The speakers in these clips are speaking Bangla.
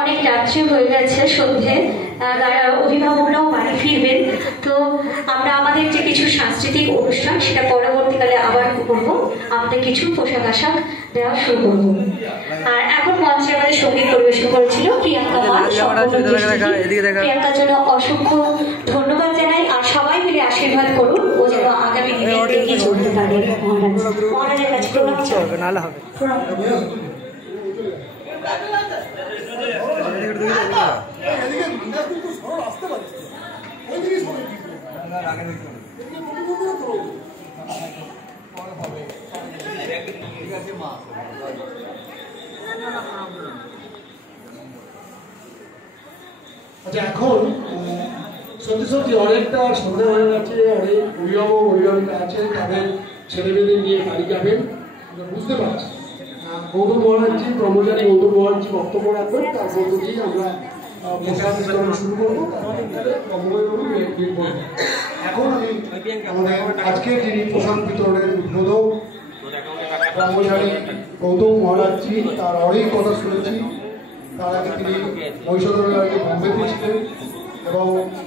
অনেক রাত্রি হয়ে গেছে, সন্ধে, অভিভাবকরাও বাড়ি ফিরবেন। তো আমরা আমাদের যে কিছু সাংস্কৃতিক অনুষ্ঠান সেটা পরবর্তীকালে আবার করবো। আমাদের কিছু পোশাক আশাক দেওয়া শুরু করবো। আর এখন মঞ্চে আমাদের সঙ্গীত পরিবেশন করেছিল প্রিয়াঙ্কা মান। প্রিয়াঙ্কার জন্য অসংখ্য ধন্যবাদ জানাই। আর সবাই মিলে আশীর্বাদ করুন ও যেন আগামী দিনে এগিয়ে চলতে পারে। মহারাজের কাছে প্রণাম। আচ্ছা, এখন সত্যি সত্যি অনেকটা সন্ধ্যা হয়ে গেছে, অনেক অভিভাবিকা আছে, তাদের ছেলেমেয়েদের নিয়ে বাড়ি যাবেন, বুঝতে পারছি। গৌতম মহারাজজি, ব্রহ্মচারী গৌতম মহারাজজি বক্তব্য রাখবেন, তারপর থেকেই আমরা প্রসাদ বিতরণ শুরু করবো। এখন আমি আমাদের আজকে যিনি প্রসাদ বিতরণের উদ্বোধক ব্রহ্মচারী গৌতম মহারাজজি, তার অনেক কথা শুনেছি। তার আগে তিনি মহিষাদলের আগে বোম্বেতে ছিলেন এবং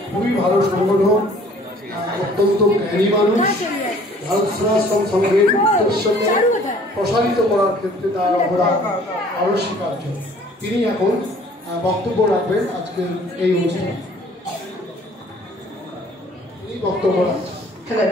খুবই ভালো সংগঠক, অত্যন্ত জ্ঞানী মানুষ। ভারত সেবাশ্রম সংঘের উদ্দেশ্যকে প্রসারিত করার ক্ষেত্রে তার অবদান আরও স্বীকার্য। তিনি এখন বক্তব্য রাখবেন আজকের এই অনুষ্ঠানে। তিনি বক্তব্য রাখবেন।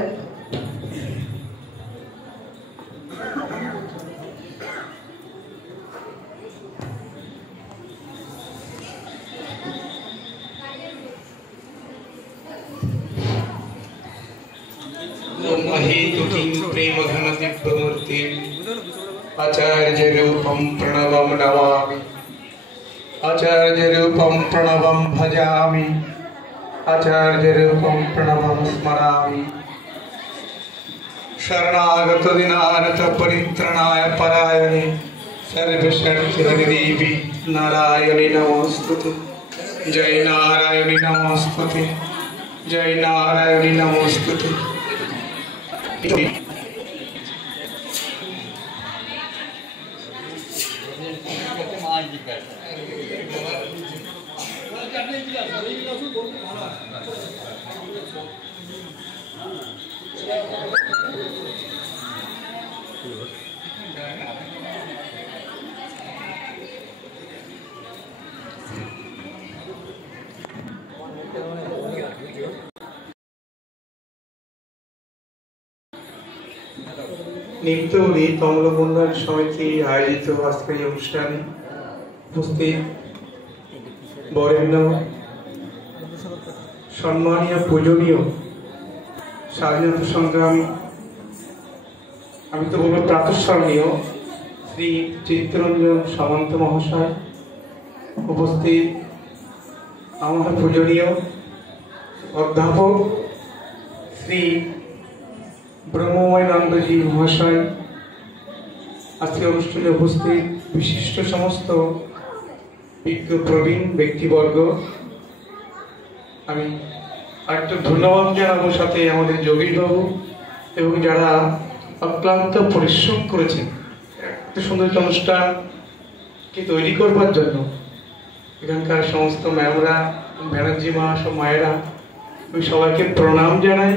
आचार्य रूपम प्रणवम नमामि, आचार्य रूपम प्रणवम भजामि, आचार्य रूपम प्रणवम स्मरामि। शरणागत दीनानाथ परित्रणाय परायणे सर्वशक्तिदेवी नारायणी नमोस्तुते। जय नारायणी नमोस्तुते, जय नारायणी नमोस्तुते। নিত্যবধি কমলকুণ্ডল সমিতি আয়োজিত আজকের এই অনুষ্ঠানে উপস্থিত বরেণ্য সম্মানীয় পূজনীয় স্বাধীনতা সংগ্রামী, আমি তো বলবো প্রাতঃস্মরণীয় শ্রী চিত্তরঞ্জন সামন্ত মহাশয়, উপস্থিত আমার পূজনীয় অধ্যাপক শ্রী ব্রহ্মময়ানন্দজি মহাশয়, আজকের অনুষ্ঠানে উপস্থিত বিশিষ্ট সমস্ত বিজ্ঞ প্রবীণ ব্যক্তিবর্গ, আমি আরেকটু ধন্যবাদ জানাবো সাথে আমাদের যোগীশবাবু এবং যারা অক্লান্ত পরিশ্রম করেছেন একটা সুন্দর অনুষ্ঠানকে তৈরি করবার জন্য। এখানকার সমস্ত ম্যামরা, ব্যানার্জি মা, সব মায়েরা, আমি সবাইকে প্রণাম জানাই।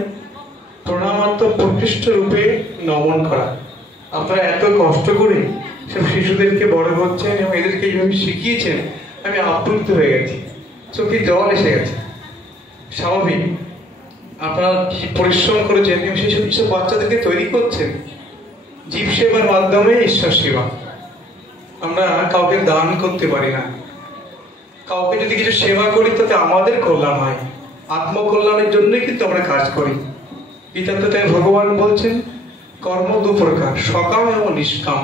প্রণামাত্ম প্রকৃষ্ট রূপে নমন করা। আপনারা এত কষ্ট করে সব শিশুদেরকে বড় করছেন এবং এদেরকে এইভাবে শিখিয়েছেন, আমি আপ্লুত হয়ে গেছি, চোখে জল এসে গেছে। স্বাভাবিক, আপনারা কি পরিশ্রম করেছেন এবং সেই সব বাচ্চাদেরকে তৈরি করছেন। জীব সেবার মাধ্যমে ঈশ্বর সেবা। আমরা কাউকে দান করতে পারি না, কাউকে যদি কিছু সেবা করি তাতে আমাদের কল্যাণ হয়, আত্মকল্যাণের জন্যই কিন্তু আমরা কাজ করি। গীতাতে তাই ভগবান বলছেন কর্ম দু প্রকার, সকাম এবং নিষ্কাম।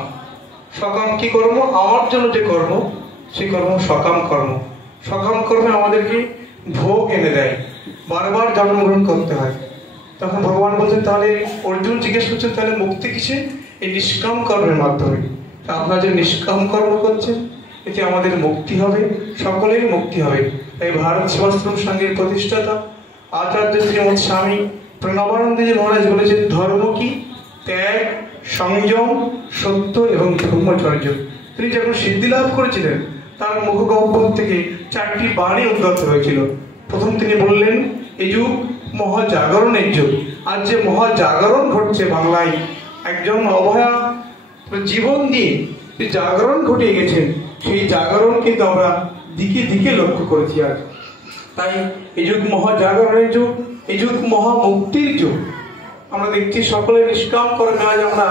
সকাম কি কর্ম? আমার জন্য যে কর্ম, সেই কর্ম সকাম কর্ম। সকাম কর্মে আমাদেরকে ভোগ এনে দেয়, বারবার জন্মগ্রহণ করতে হয়। তখন ভগবান বলছেন, তাহলে অর্জুন জিজ্ঞেস করছেন তাহলে মুক্তি কিসে? এই নিষ্কাম কর্মের মাধ্যমে। আপনারা যে নিষ্কাম কর্ম করছেন এতে আমাদের মুক্তি হবে, সকলের মুক্তি হবে। তাই ভারত সেবাশ্রম সংঘের প্রতিষ্ঠাতা আচার্য শ্রীমৎ স্বামী প্রণবানন্দজি মহারাজ বলেছেন, ধর্ম কি? ত্যাগ, সংযম, সত্য এবং ব্রহ্মচর্য। তিনি যখন সিদ্ধি লাভ করেছিলেন তার মুখগহ্বর থেকে 4টি বাণী উদ্গত হয়েছিল। প্রথম তিনি বললেন, এই যুগ মহাজাগরণের যুগ। আজ যে মহাজাগরণ ঘটছে বাংলায়, একজন অভয়া জীবন দিয়ে যে জাগরণ ঘটিয়ে গেছেন, সেই জাগরণ কিন্তু আমরা দিকে দিকে লক্ষ্য করেছি আজ। তাই এই যুগ মহাজাগরণের যুগ, এই যুগ মহামুক্তির যুগ। আমরা দেখছি সকলে নিষ্কাম কর্মে আজ আমরা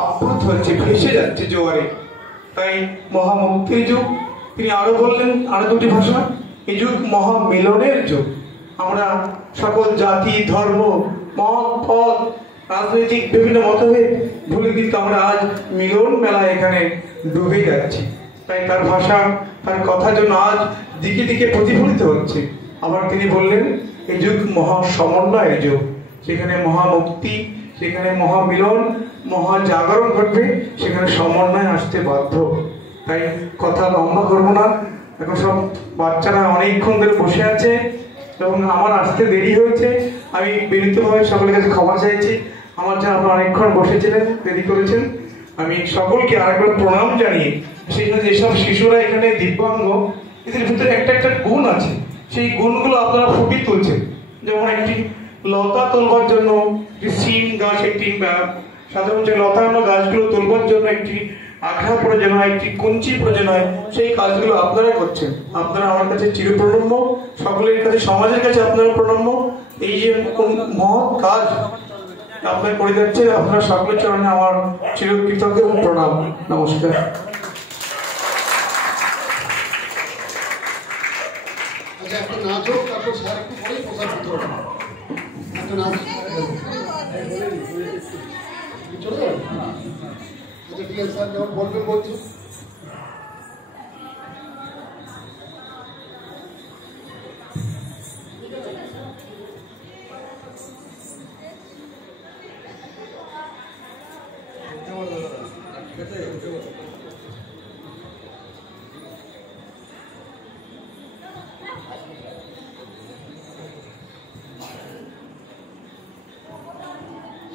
আপ্লুত হচ্ছে, ভেসে যাচ্ছে জোয়ারে। তাই মহামুক্তির যুগ। তিনি আরো বললেন আরো 2টি ভাষা, এই যুগ মহামিলনের যুগ। আমরা সকল জাতি, ধর্ম, মত, পথ, রাজনৈতিক বিভিন্ন মতভেদ ভুলে কিন্তু আমরা আজ মিলন মেলায় এখানে ডুবে যাচ্ছি। তাই তার ভাষা, তার কথার জন্য আজ দিকে দিকে প্রতিফলিত হচ্ছে। আবার তিনি বললেন, এই যুগ মহা সমন্বয়ের যুগ। সেখানে মহামুক্তি, সেখানে মহামিলন, মহাজাগরণ ঘটবে, সেখানে সমন্বয় আসতে বাধ্য। তাই কথা লম্বা করবো না, এখন সব বাচ্চারা অনেকক্ষণ ধরে বসে আছে এবং আমার আসতে দেরি হয়েছে। আমি বিনীতভাবে সকলের কাছে ক্ষমা চাইছি, আমার জন্য আপনারা অনেকক্ষণ বসেছিলেন, দেরি করেছেন। আমি সকলকে আরেকবার প্রণাম জানিয়ে, সেই জন্য যেসব শিশুরা এখানে দিব্যাঙ্গ, এদের ভিতরে একটা একটা গুণ আছে, সেই গুণগুলো আপনারা ফুটিয়ে তুলছেন। যেমন একটি লতা তোলবার জন্য একটি সিম গাছ, একটি সাধারণ যে লতানো গাছগুলো তোলবার জন্য একটি আঠা প্রয়োজন হয়, একটি কঞ্চি প্রয়োজন হয়, সেই কাজগুলো আপনারা করছেন। আপনারা আমার কাছে চিরপ্রণম্য, সকলের কাছে, সমাজের কাছে আপনারা প্রণম্য। এই যে মহৎ কাজ আপনারা করে যাচ্ছেন, আপনারা সকলের চরণে আমার চিরকৃতজ্ঞ এবং প্রণাম। নমস্কার। আচ্ছা, একটা নাচ হোক, তারপর স্যার একটু পরেই প্রসাদ বিতরণ হবে। একটা নাচ চলে যাবে? আচ্ছা, ঠিক আছে স্যার, যখন বলবেন বলছি।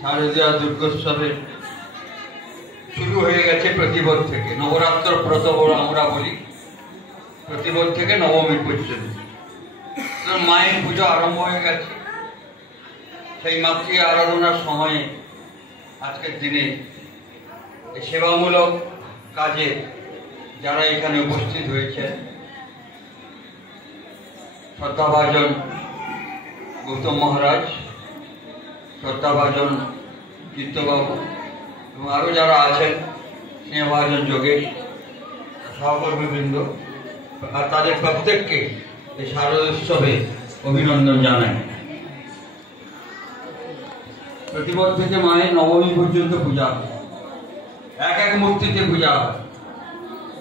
শারদীয়া দুর্গোৎসবের শুরু হয়ে গেছে প্রতিবোধ থেকে। নবরাত্র ব্রত আমরা বলি, প্রতিবোধ থেকে নবমী পর্যন্ত মায়ের পুজো আরম্ভ হয়ে গেছে। সেই মাতৃ আরাধনার সময়ে আজকের দিনে সেবামূলক কাজে যারা এখানে উপস্থিত হয়েছে, শ্রদ্ধাভাজন গৌতম মহারাজ, শ্রদ্ধাভাজন চিত্তবাবু এবং আরও যারা আছেন, স্নেহভাজন যোগেশ, সহকর্মীবৃন্দ, আর তাদের প্রত্যেককে এই শারদোৎসবে অভিনন্দন জানাই। প্রতিবোধ থেকে মায়ের নবমী পর্যন্ত পূজা হয়, এক এক মূর্তিতে পূজা হয়।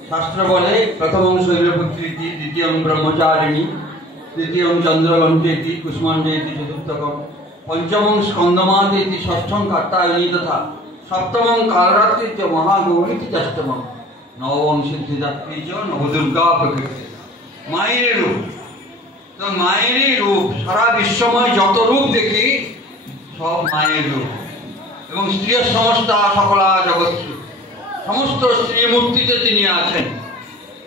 শাস্ত্র বলে, প্রথমং শৈলপুত্রীতি, দ্বিতীয়ং ব্রহ্মচারিণী, তৃতীয়ং চন্দ্রগন্তেতি, কুষ্মাণ্ডেতি চতুর্থকম, পঞ্চমং স্কন্দমাতেতি, ষষ্ঠং কাত্যায়নী তথা, সপ্তমং কালরাত্রিচ মহাগৌরীতি অষ্টমং, নবমং সিদ্ধিদাত্রীচ নবদুর্গা প্রকৃতি। মায়ের রূপ, তো মায়েরই রূপ। সারা বিশ্বময় যত রূপ দেখি সব মায়ের রূপ। এবং স্ত্রীর সমস্তা সকলা জগৎ, সমস্ত স্ত্রী মূর্তিতে তিনি আছেন।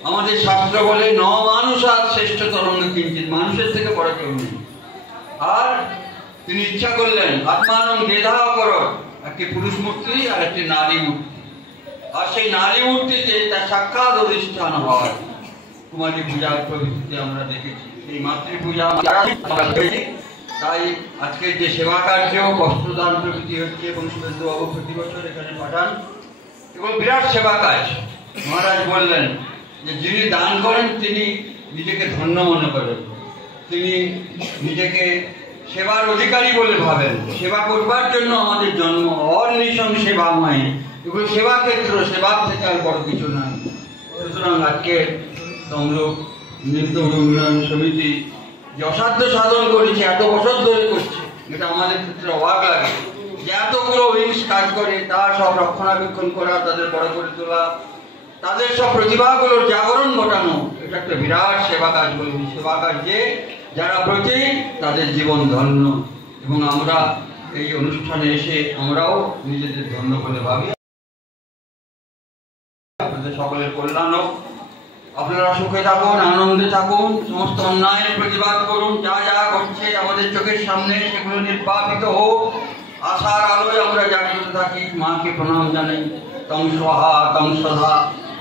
আমাদের শাস্ত্র বলে, ন মানুষাৎ শ্রেষ্ঠতরং কিঞ্চিৎ, মানুষের থেকে বড় কেউ নেই। আর তিনি ইচ্ছা করলেন আত্মানং দ্বিধা কর, একটি পুরুষ মূর্তি আর একটি নারী মূর্তি। আর সেই নারী মূর্তিতে তার সাক্ষাৎ অধিষ্ঠান হয়। কুমারী পূজার প্রভৃতিতে আমরা দেখেছি, এই মাতৃপূজা তাই আজকের যে সেবা কার্য, বস্ত্রদান প্রভৃতি হচ্ছে এবং শুভেন্দুবাবু প্রতি বছর এখানে পাঠান, এবং বিরাট সেবা কাজ। মহারাজ বললেন যে যিনি দান করেন তিনি নিজেকে ধন্য মনে করেন, তিনি নিজেকে সেবার অধিকারী বলে ভাবেন। সেবা করবার জন্য আমাদের জন্ম, অনিশং সেবাময়, এগুলো সেবা ক্ষেত্র, সেবার থেকে আর বড় কিছু নয়। সুতরাং আজকে তমলুক নৃত্য উন্নয়ন সমিতি যে অসাধ্য সাধন করেছে, এত বছর ধরে করছে, এটা আমাদের ক্ষেত্রে অবাক লাগে যে এতগুলো উইংস কাজ করে, তার সব রক্ষণাবেক্ষণ করা, তাদের বড় করে তোলা, তাদের সব প্রতিভাগুলোর জাগরণ ঘটানো, এটা একটা বিরাট সেবা কাজ বলব। সেবা কার্যে যারা প্রতি, তাদের জীবন ধন্য। এবং আমরা এই অনুষ্ঠানে এসে আমরাও নিজেদের ধন্য বলে ভাবি। আপনাদের সকলের কল্যাণ হোক। আপনারা সুখে থাকুন, আনন্দে থাকুন, সমস্ত অন্যায়ের প্রতিবাদ করুন, যা যা ঘটছে আমাদের চোখের সামনে সেগুলো নির্বাপিত হোক। আশার আলোয় আমরা জাগ্রত থাকি। মাকে প্রণাম জানাই। তং স্বাহা তং সদা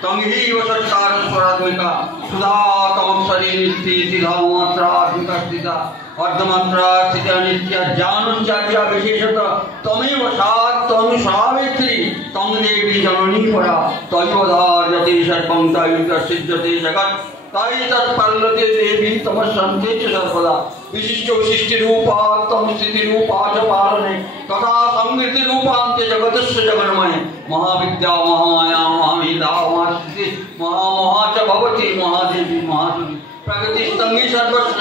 তং হিব সৎকার স্বরাত্মিকা সুধা তমস্বরী নিত্যি তিলামাত্রা স্থিতা অর্ধমাত্রা স্থিতা নিত্যা জ্ঞানোচ্চার্যা বিশেষত তমেব সাত তং সাবিত্রী তং দেবী জননী পরা তৈবধার যতি সর্বং তৈত সিদ্ধতে জগৎ তাই তৎপল্লতে দেবী তমস্যন্তে চ সর্বদা বিশিষ্ট বিশিষ্টি রূপা তম স্থিতি রূপা চ পালনে তথা সংগীতি রূপান্তে জগতস্য জগন্ময়ে মহাবিদ্যা মহামায়া মহামেধা মহাশক্তি মহামহা চ ভবতি মহাদেবী মহাসুরি প্রকৃতি সঙ্গী সর্বস্ব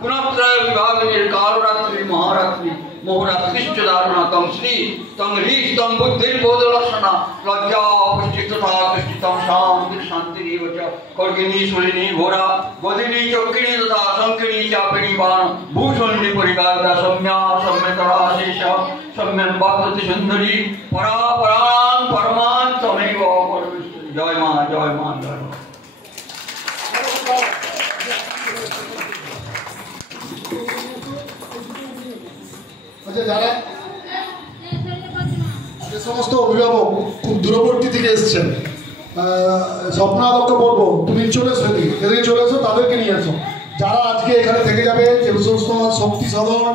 পুনঃত্রয় বিভাগের কালরাত্রি মহারাত্রি মোহরাত্রিশ্চ দারুণা তং শ্রী তং হ্রি তং বুদ্ধির বোধলক্ষণা লজ্জা পুষ্টি তথা কৃষ্টি তং শান্তি শান্তিরেব চ কর্গিনী সুরিণী ঘোরা বদিনী চক্রিণী তথা শঙ্কিনী চাপিনী বাণ ভূষণী পরিগাতা সৌম্যা সৌম্যতরা শেষ সৌম্যন বদ্ধতি সুন্দরী পরা পরাং পরমান তমেব পরমেশ্বরী। জয় মা জয় মা জয় মা। আচ্ছা, যারা যে সমস্ত অভিভাবক খুব দূরবর্তী থেকে এসছেন, স্বপ্নাদককে বলবো তুমি চলে এসো, এদিকে চলে এসো, তাদেরকে নিয়ে এসো। যারা আজকে এখানে থেকে যাবে, যে সমস্ত শক্তি সদন,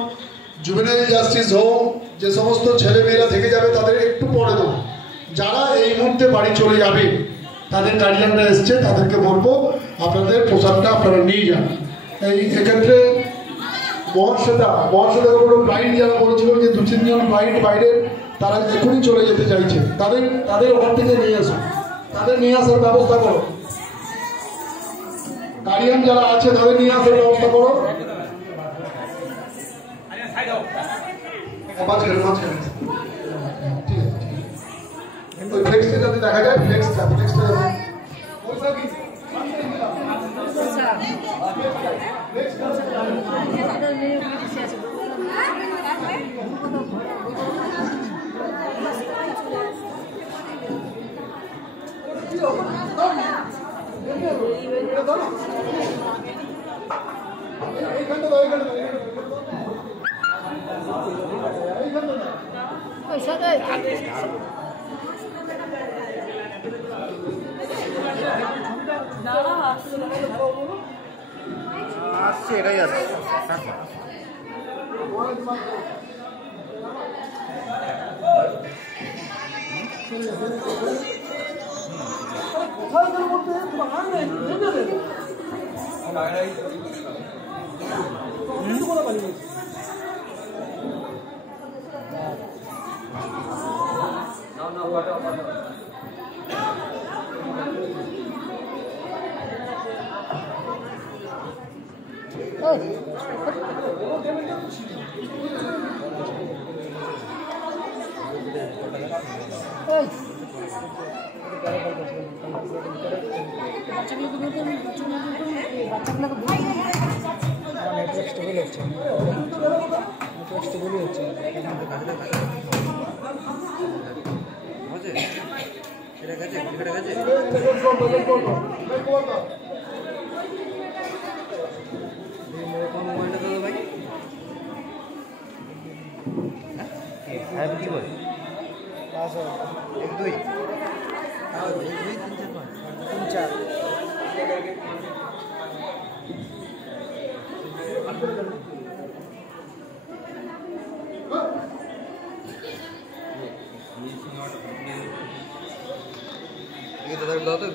জুভেনাইল জাস্টিস হোম, যে সমস্ত ছেলেমেয়েরা থেকে যাবে তাদের একটু পরে দেবো। যারা এই মুহূর্তে বাড়ি চলে যাবে, তাদের গার্জিয়ানরা এসছে, তাদেরকে বলবো আপনাদের পোশাকটা আপনারা নিয়ে যান। এক্ষেত্রে মহাশ্বেতা কোনো ক্লায়েন্ট যারা বলেছিল যে 2-3 জন ক্লায়েন্ট বাইরে, তারা এখনই চলে যেতে চাইছে, তাদের ওখান থেকে নিয়ে আসো, তাদের নিয়ে আসার ব্যবস্থা করো। গার্ডিয়ান যারা আছে তাদের নিয়ে আসার ব্যবস্থা করো। মাঝখানে ঠিক আছে, ওই ফ্লেক্সটা যাতে দেখা যায়, ফ্লেক্সটা যাতে আসছে, এটাই আছে।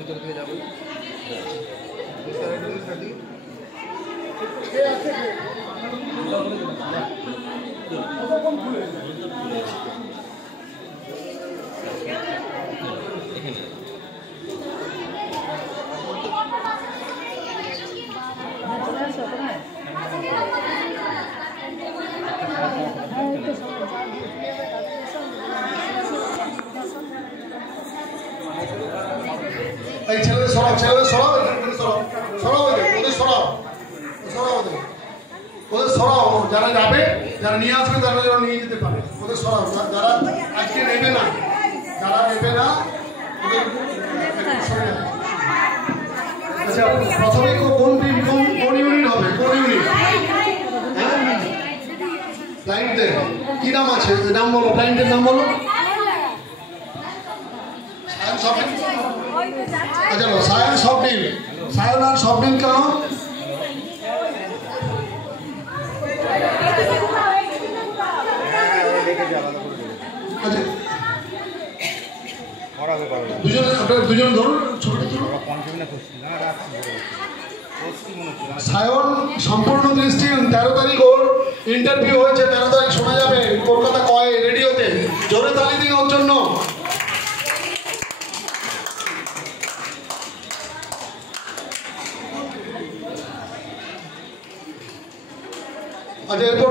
ভিতর থেকে যাবো। এই ছেলেদের সরাও, ওদের সরাও, যারা যাবে, যারা নিয়ে আসবে তারা যেন নিয়ে যেতে পারে, ওদের সরাও। যারা আজকে নেবে না, ওদের আচ্ছা প্রথমে কোন টিম কোন ইউনিট হবে কোন ইউনিট ব্লাইন্ডদের কি নাম আছে নাম বলো ব্লাইন্ডের নাম বলো সায়ন সবদিন আচ্ছা সায়ন সবদিন সায়ন আর সবদিন কেন আচ্ছা দুজন ধরুন সায়ন সম্পূর্ণ দৃষ্টি 13 তারিখ ওর ইন্টারভিউ হয়েছে 13 তারিখ শোনা যাবে কলকাতা কয় রেডিওতে জোরে তালি দিন ওর জন্য আচ্ছা এরপর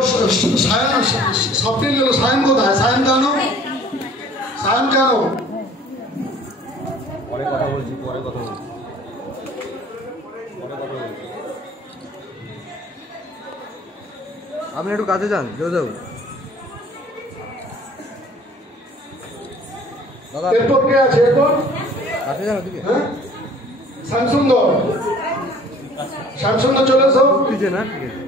সায়ন সবদিন গেল সায়ন কোথায় সায়ন কেন পরে কথা বলছি আপনি একটু কাছে যান যাও দাদা এরপর কে আছে এরপর কাছে যান ওদিকে হ্যাঁ শ্যামসুন্দর চলে এসো দিচ্ছে না ঠিক আছে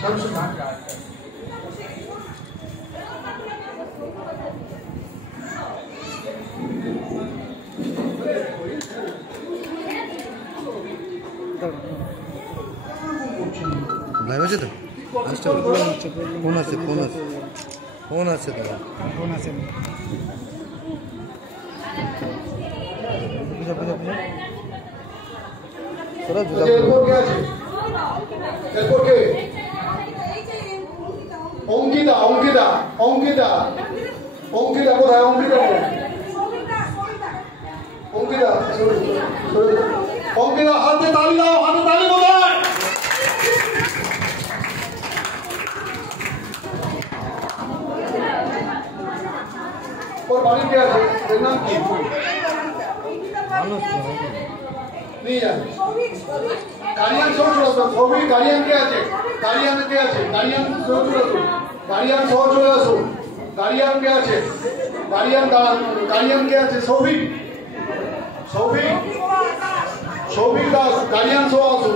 শ্যামসুন্দর লাইভ আছে তো আসছে ফোন আছে তো ফোন আছে এরপর কে অঙ্কিতা কোথায় অঙ্কিতা হাতে তালি দাও কোথায় ওর বাড়ি কে আছে এর নাম কি नहीं यार गाड़ियान सौ चुरा सो सभी गाड़ियान के आते गाड़ियान सौ चुरा सो गाड़ियान के आते गाड़ियान के आते सभी दास गाड़ियान सौ आसो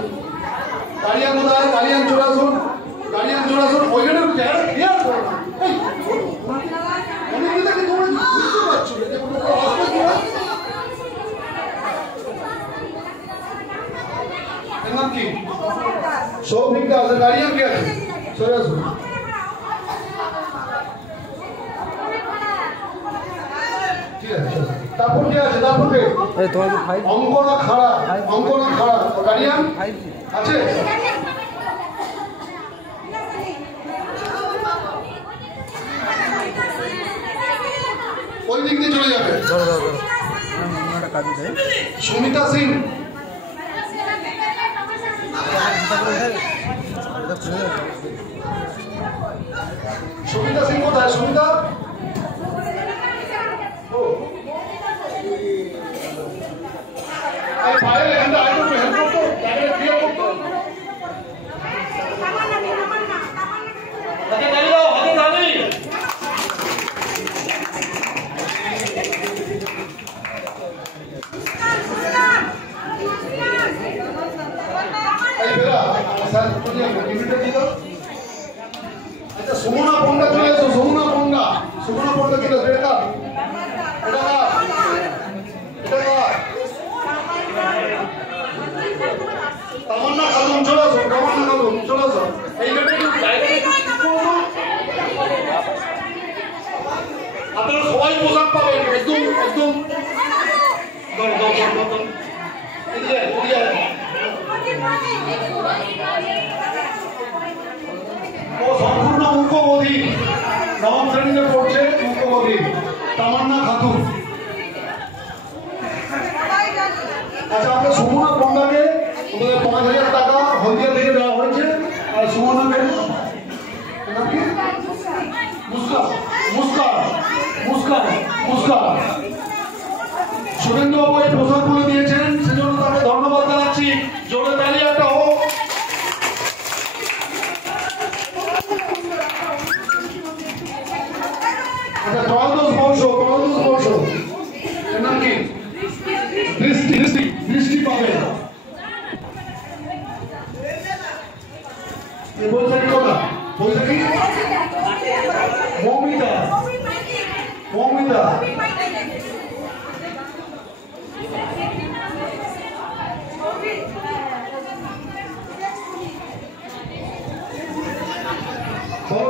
गाड़ियान उदार गाड़ियान चुरा सो ओए ने क्या यार मैंने किया कि तुम बुझते बच्चों ने देखो आसपास क्या नाम की सौभिक दास गाड़ियां क्या है सरस ठीक है তারপর কি আছে তারপর কে এই তোমার তো ফাইল অঙ্কনা খাড়া গাড়িয়ান আছে ওই দিক দিয়ে চলে যাবে ধরো একটা কাজ আছে সুমিতা সিং সুমিতা সিং কোথায় সুমিতা পায়ে এখানটা আগে একটু হেল্প করতো তাকে ক্লিয়ার করতো হাতে তালি দাও হাতে তালি अच्छा सुमना पोंडा चले तो सुमना पोंडा की तो बेटा तमन्ना खालुम चलो सो এই বেটা কি জায়গা থেকে আপনারা সবাই পোশাক পাবেন একদম দর ও সম্পূর্ণ মুখ্যমন্ত্রী নবম শ্রেণীতে পড়ছে মুখ্যমন্ত্রী তামান্না খাতুন আচ্ছা আমরা সুমনা পন্ডাকে 5,000 টাকা হলদিয়া থেকে দেওয়া হয়েছে আর সুমনাকে মুস্কান সুরেন্দ্রবাবু এই পোশাকগুলো দিয়েছেন সেজন্য তাকে ধন্যবাদ জানাচ্ছি জোরে তালি একটা হোক আচ্ছা ত্রয়োদশ বর্ষ মৌমিতা মৌমিতা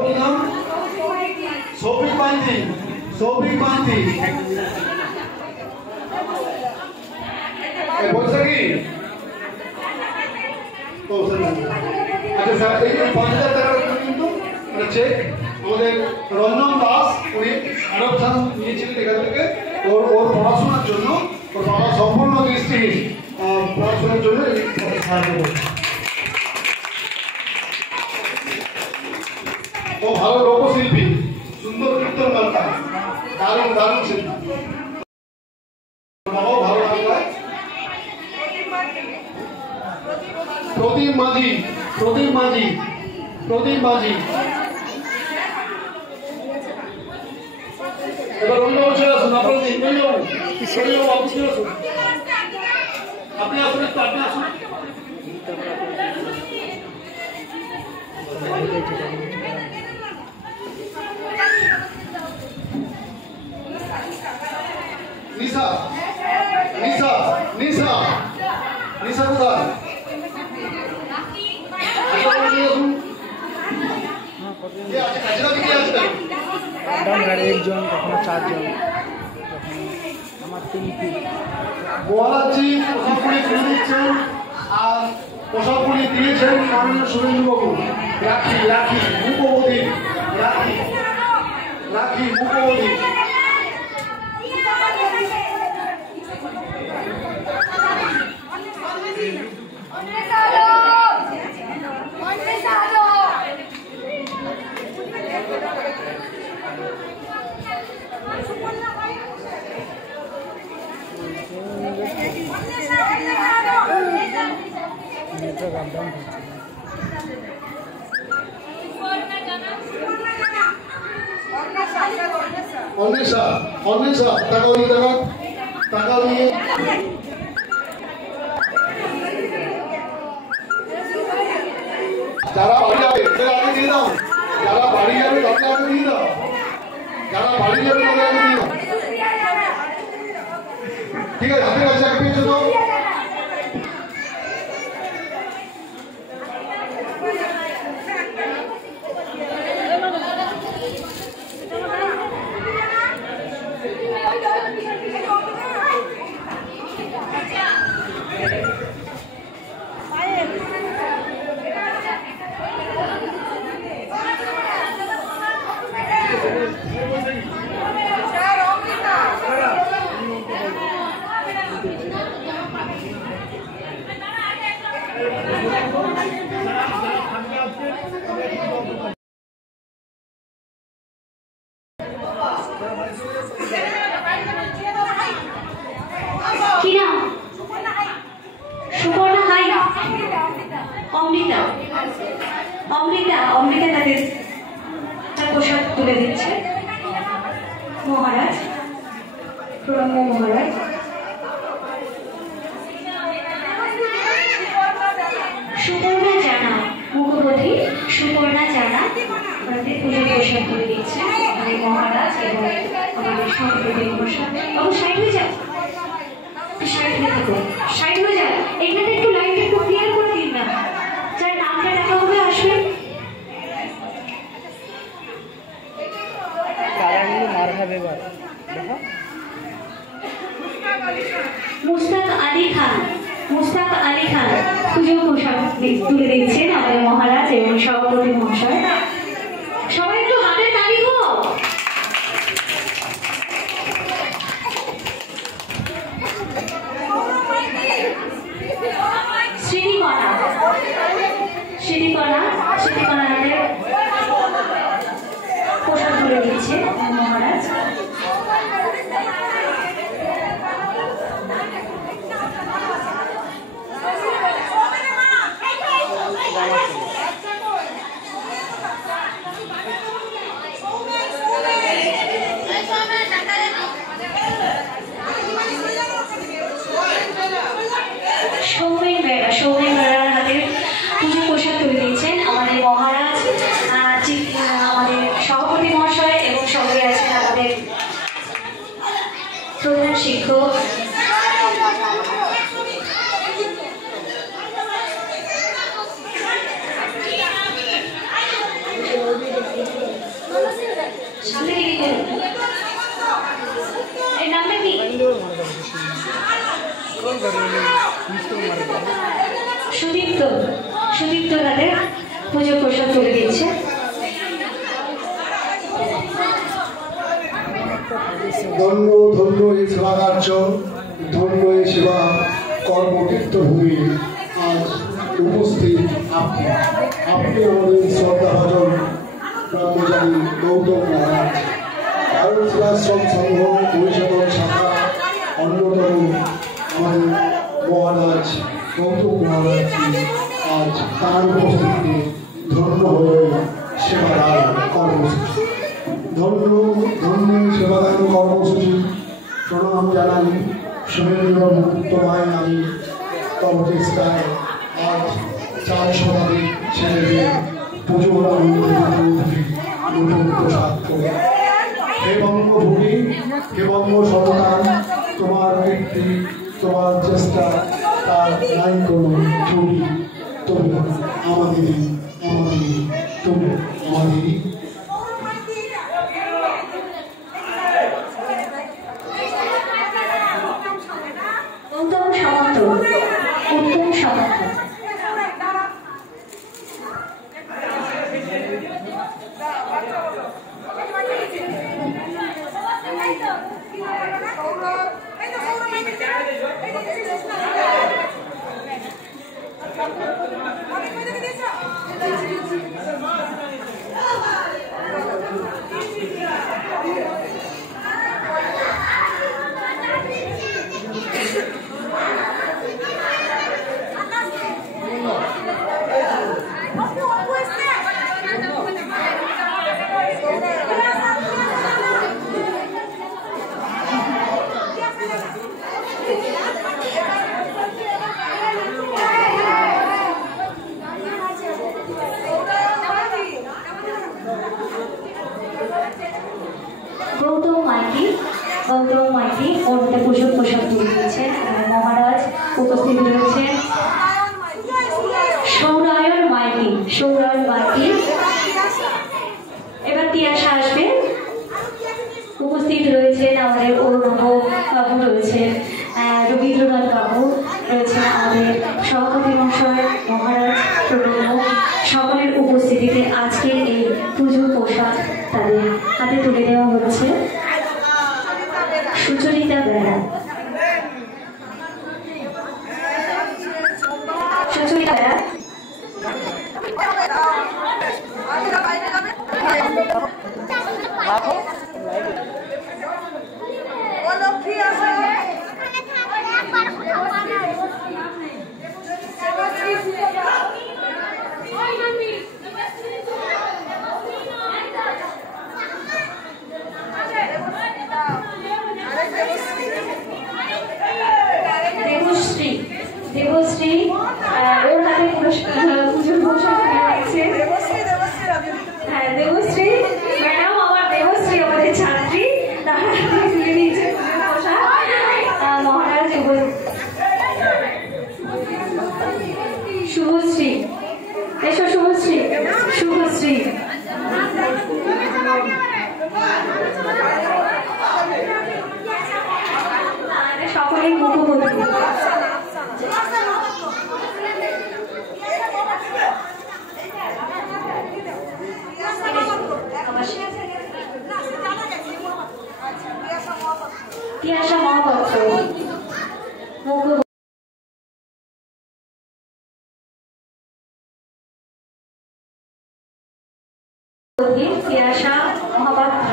কি নাম? সৌভিক মাইতি। সৌভিক মাইতি বৈশাখী। আচ্ছা স্যার, এই ৫,০০০ টাকার কিন্তু চেক আমাদের রঞ্জন দাস, উনি অ্যাডপশন নিয়েছিলেন এখান থেকে ওর পড়াশোনার জন্য। ওর বাবা সম্পূর্ণ দৃষ্টিহীন, পড়াশোনার জন্য সাহায্য করছে। ও ভালো লোকশিল্পী, সুন্দর কীর্তন গানটা, দারুণ দারুণ শিল্পী। বাবাও ভালো গান গায়। প্রদীপ মাঝি। প্রদীপ মাঝি। প্রদীপ মাঝি। এবার অন্য বছর আসুন আপনাদের। অফিসে আসুন, আপনি আসুন একটু, আপনি আসুন। নিশা নিশা নিশা নিশা কোথায়? একজন, কখনো 4 জন, আমার 3 মহারাজজি পোশাকগুলি তুলে দিচ্ছেন, আর পোশাকগুলি দিয়েছেন মাননীয় সুরেন্দ্রবাবু। রাখি রাখি মুখবধি, রাখি রাখি মুখবধি। অন্বেষা অন্বেষা টাকা নিয়ে টাকা টাকা নিয়ে যারা বাড়ি যাবে তাদের আগে দিয়ে দাও। যারা বাড়ি যাবে তাদের আগে দিয়ে দাও। যারা বাড়ি যাবে তাদের আগে দিয়ে দাও। ঠিক আছে, হাতের কাছে এক পেয়েছো তো? কি নাম? সুপর্ণা হাই। অমৃতা অমৃতা অমৃতা তাদের পোশাক তুলে দিচ্ছে মহারাজ। প্রণম্য মহারাজ। সুপর্ণা জানা মুখবধি, সুপর্ণা জানা আমাদের পুজোর পোশাক তুলে দিচ্ছে আমাদের মহারাজ এবং আমাদের সাংস্কৃতিক পোশাক। বাবু সাইড হয়ে যাও, সাইড হয়ে থাকো, সাইড হয়ে যাও। এখানে একটু লাইট একটু ক্লিয়ার করে দিন না, যার নামটা ডাকা হবে আসবেন। মুস্তাক আলী খান। মুস্তাক আলী খান পুজো পোশাক তুলে দিচ্ছেন আমাদের মহারাজ এবং সভাপতি মহাশয়। সবাই একটু হাতে তালি গো। শ্রীকণা শ্রীকণা শ্রীকণা হাতে পোশাক তুলে দিচ্ছে মহারাজ। সৌমেন বেড়া হাতে পুজো পোশাক তুলে দিচ্ছেন শিক্ষক এর নামটা কি? সুদীপ্ত তাদের পুজো প্রসাদ তুলে দিচ্ছে। ধন্য ধন্য এই সেবা কার্য, ধন্য এই সেবা কর্মতীর্থভূমি। আজ উপস্থিত আপনি আমাদের শ্রদ্ধাভাজন ব্রহ্মচারী গৌতম মহারাজ, ভারত সেবাশ্রম সংঘ পরিষদর শাখা অন্যতম আমাদের মহারাজ গৌতম মহারাজকে আজ তার উপস্থিতিতে ধন্য হয়ে সেবাদান কর্মসূচি, ধন্য ধন্য সেবাদান কর্মসূচি প্রণাম জানাই। শুভেন্দু তোমায় আমি তব চেষ্টায় আজ 4 শতাধিক ছেলেদের পুজোর নতুন প্রসাদ করে হে বঙ্গভূমি, হে বঙ্গ সন্তান, তোমার কীর্তি তোমার চেষ্টা তার নাই কোনো ত্রুটি। তুমি আমাদেরই তুমি আমাদেরই। উত্তম সামন্ত গৌতম মাইতি ওরতে পুজোর প্রসাদ তুলে দিয়েছেন। মহারাজ উপস্থিত রয়েছেন সৌরায়ন মাইতি। এবার তিয়াসা আসবে। উপস্থিত রয়েছেন আমাদের অরুণভ বাবু, রয়েছেন রবীন্দ্রনাথ বাবু, রয়েছেন আমাদের সভাপতি মহাশয়, মহারাজ প্রমুখ। সকলের উপস্থিতিতে আজকের এই পুজোর প্রসাদ তাদের হাতে তুলে দেওয়া হচ্ছে। সুচরিতা বেড়া, দেবশ্রী ওর হাতে পুজোর পোশাক আছে। হ্যাঁ, দেবশ্রী ম্যাডাম, আমার দেবশ্রী আমাদের ছাত্রী, তার হাতে তুলে দিয়েছে পুজোর পোশাক। মহারাজ শুভশ্রী, এসো শুভশ্রী। সকলের মুখোমুখি তিয়াসা মহাপাত্র, তিয়াসা মহাপাত্র।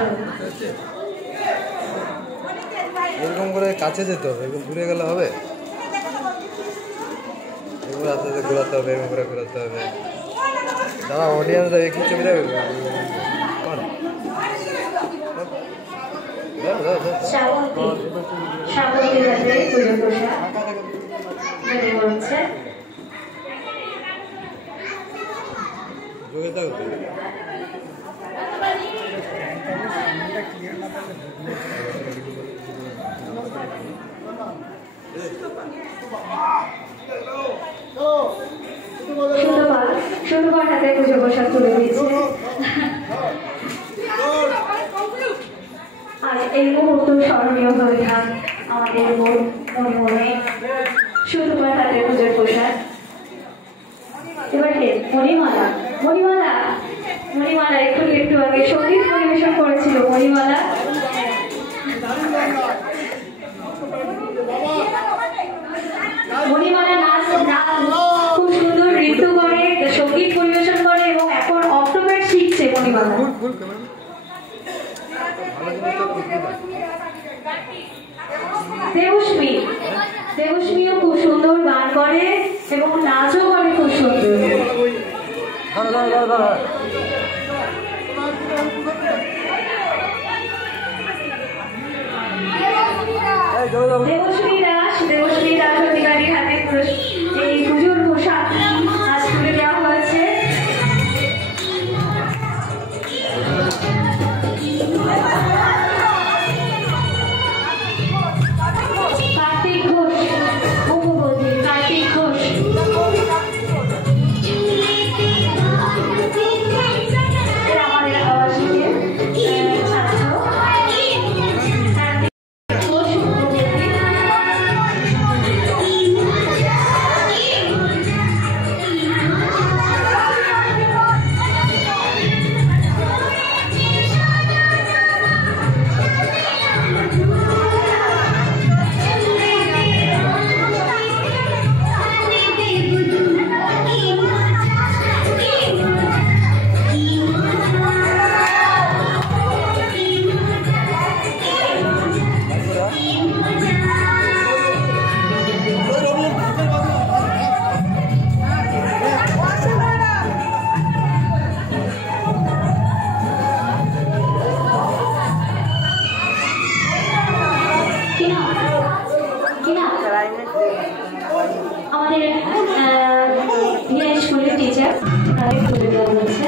এরকম করে কাছে যেতে হবে, এরকম দূরে গেলে হবে? এরকম আস্তে আস্তে ঘোরাতে হবে, এরকম করে ঘোরাতে হবে। যারা অডিয়েন্সরা কি ছবি দেবে? শ্রাবন্তী রাতে পুজো প্রসাদ হচ্ছে। শুধুবার হাতে পুজো প্রসাদ তুলে দিয়েছে। আর এই মুহূর্ত স্মরণীয় হয়ে থাক আমাদের মনে শুধুবার হাতে পুজোর প্রসাদ। এবার কে? মণিমালা। মণিমালা মণিমালা একটু আগে সঙ্গীত পরিবেশন করেছিল। মণিমালা মণিমালা নাচ খুব সুন্দর নৃত্য করে, সঙ্গীত পরিবেশন করে এবং এখন অক্টোপাস শিখছে মণিমালা। দেবশ্মীও খুব সুন্দর গান করে এবং নাচও করে খুব সুন্দর। দেবশ্মী দাস অধিকারীর হাতে এই পুজোর পোশাক আজ তুলে দেওয়া হয়েছে। কার্তিক ঘোষ, কার্তিক ঘোষ আমাদের আবাসিকের ছাত্র। আমাদের স্কুলের টিচার তুলে দেওয়া হয়েছে।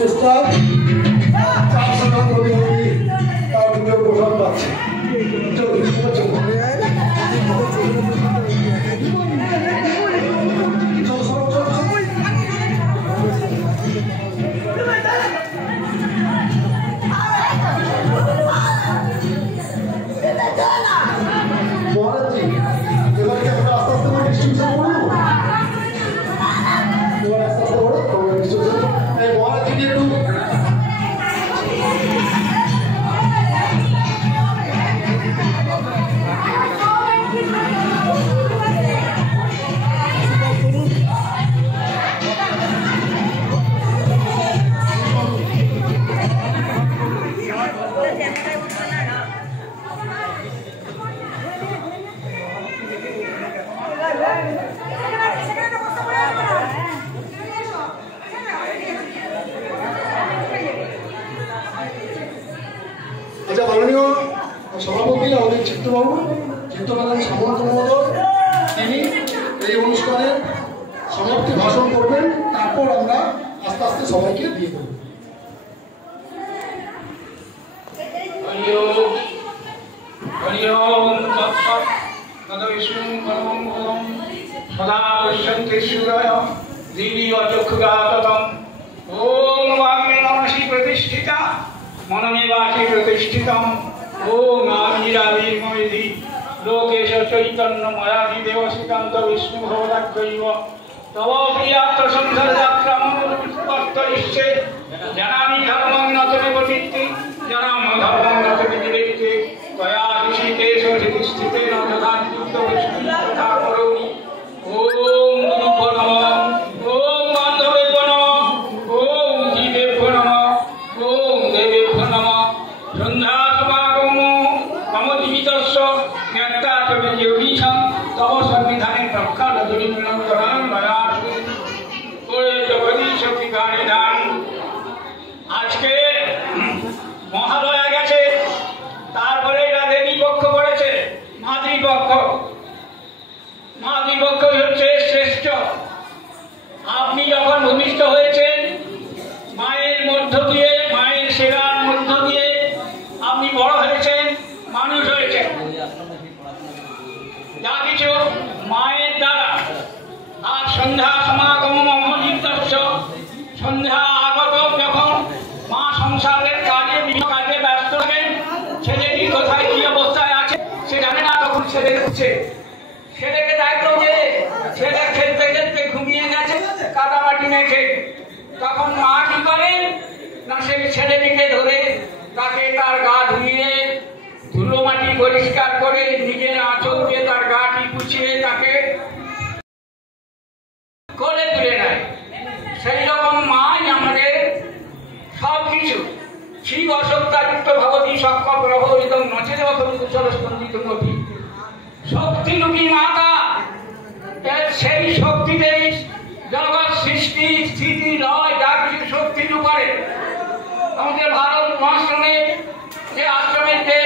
চেষ্টা চাপ সাধন করে তার ভিতরে প্রসাদ পাচ্ছে। মহারাজজি এবার কি আমরা আস্তে আস্তে করে ডিস্ট্রিবিউশন করবো? এবার আস্তে আস্তে করে ডিস্ট্রিবিউশন এই মহারাজজি একটু আচ্ছা মাননীয় সভাপতি আমাদের চিত্তবাবু চিত্তবাবু সামন্ত মহোদয় তিনি এই অনুষ্ঠানের সমাপ্তি ভাষণ করবেন, তারপর আমরা আস্তে আস্তে সবাইকে দিয়ে দেবো। সদা পশ্যন্তি সূরয় দিবি অচক্ষুঘাততম। ওম বাগ্মে মনসি প্রতিষ্ঠিতা মনমেবাচি প্রতিষ্ঠিতম। ওম আবিরাবির্ময়ধি লোকেশ চৈতন্যময়াধি দেবশ্রীকান্ত বিষ্ণু ভবদাগ্রৈব তব প্রিয়াত্র সংসারযাত্রামনুবর্তয়িষ্যে জানামি ধর্মং নতমেব চিত্তে জানাম ধর্মং নতমিতি ত্বয়া ঋষিকেশ হৃদিষ্ঠিতেন যথাযুক্ত বিষ্ণু তথা করৌমি। ওম গুরুভ্যো নমঃ। ওম বান্ধবেভ্যো নমঃ। ওম জীবেভ্যো নমঃ। ওম দেবেভ্যো নমঃ। সন্ধ্যা সমাগম মম জীবিতস্য জ্ঞাতা যোগীশং তব সংবিধানে প্রখ্যাতরিণাং দয়াসু ওরে জগদীশ বিকারী দান। আজকে মহালয়া গেছে, তারপরে এরা দেবী পক্ষ পড়েছে মাতৃপক্ষ। মাতৃপক্ষ হচ্ছে শ্রেষ্ঠ। আপনি যখন ভূমিষ্ঠ হয়েছেন মায়ের মধ্য দিয়ে, মায়ের সেবার মধ্য দিয়ে আপনি বড় হয়েছেন, মানুষ হয়েছেন। যা কিছু মায়ের দ্বারা। আর সন্ধ্যা সমাগম মহোজিতস্য, সন্ধ্যা আগত যখন মা সংসারের কাজে বিভিন্ন কাজে ব্যস্ত থাকেন, ছেলেটি কোথায় কি অবস্থায় আছে সে জানে না, তখন ছেলে উঠছে। ছেলেকে দায়িত্ব যে ছেলে খেলতে খেলতে ঘুমিয়ে গেছে কাদামাটি মেখে, তখন মা কি করেন না সেই ছেলেটিকে ধরে তাকে তার গা ধুইয়ে ধুলো মাটি পরিষ্কার করে নিজের আঁচল দিয়ে তার গাটি পুছিয়ে তাকে কোলে তুলে নেয়। সেই রকম মাই আমাদের সবকিছু। শিব অসত্যাযুক্ত ভগবতী সক্ষ গ্রহ এবং নচেদেব সরস্পন্দিত নদী শক্তি রূপী মাতা। সেই শক্তিতেই জগৎ সৃষ্টি স্থিতি লয় যা কিছু শক্তি করে। আমাদের ভারত মহাশ্রমে যে আশ্রমের যে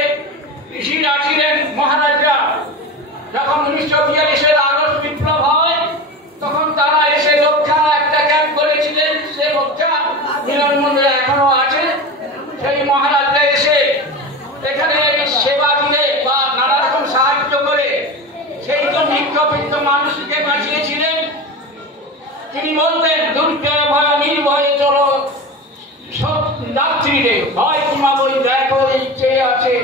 ঋষিরা ছিলেন মহারাজরা, যখন 1942-এর আগস্ট বিপ্লব হয় তখন তারা এসে রক্ষা একটা ক্যাম্প করেছিলেন। সে রক্ষা মিলন মন্দিরে এখনো আছে। সেই মহারাজরা এসে এখানে সেবা দিয়ে বা নানা রকম সাহায্য করে সেই তো নিক্ষপিত মানুষকে বাঁচিয়েছিলেন। তিনি বলতেন দুর্জয় ভয় নির্ভয়ে চলো সব রাত্রিরে ভয় কিমা বই দেখো এই চেয়ে আছে।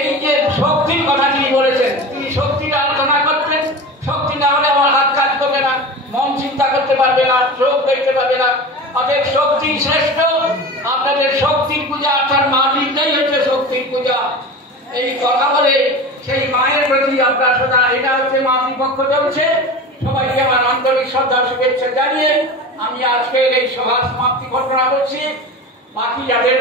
এই যে শক্তির কথা তিনি বলেছেন, তিনি শক্তির আলোচনা করতেন। শক্তি না হলে আমার হাত কাজ করবে না, মন চিন্তা করতে পারবে না, চোখ দেখতে পারবে না। অতএব শক্তি শ্রেষ্ঠ। আপনাদের শক্তির পূজা অর্থাৎ মাতৃটাই হচ্ছে শক্তির পূজা। এই কথা বলে সেই মায়ের প্রতি আমরা সদা, এটা হচ্ছে মাতৃপক্ষ চলছে। সবাইকে আমার আন্তরিক শ্রদ্ধা শুভেচ্ছা জানিয়ে আমি আজকের এই সভা সমাপ্তি ঘোষণা করছি। বাকি যাদের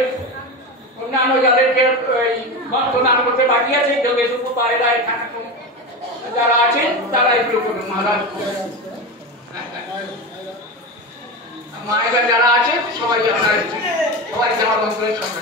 অন্যান্য যাদেরকে এই বর্তমান করতে বাকি আছে, যোগেশু পায়রা এখানে যারা আছেন তারা এগুলো করুন। মহারাজ মায়েরা যারা আছে সবাই আপনার সবাই যাওয়ার অন্তরের সঙ্গে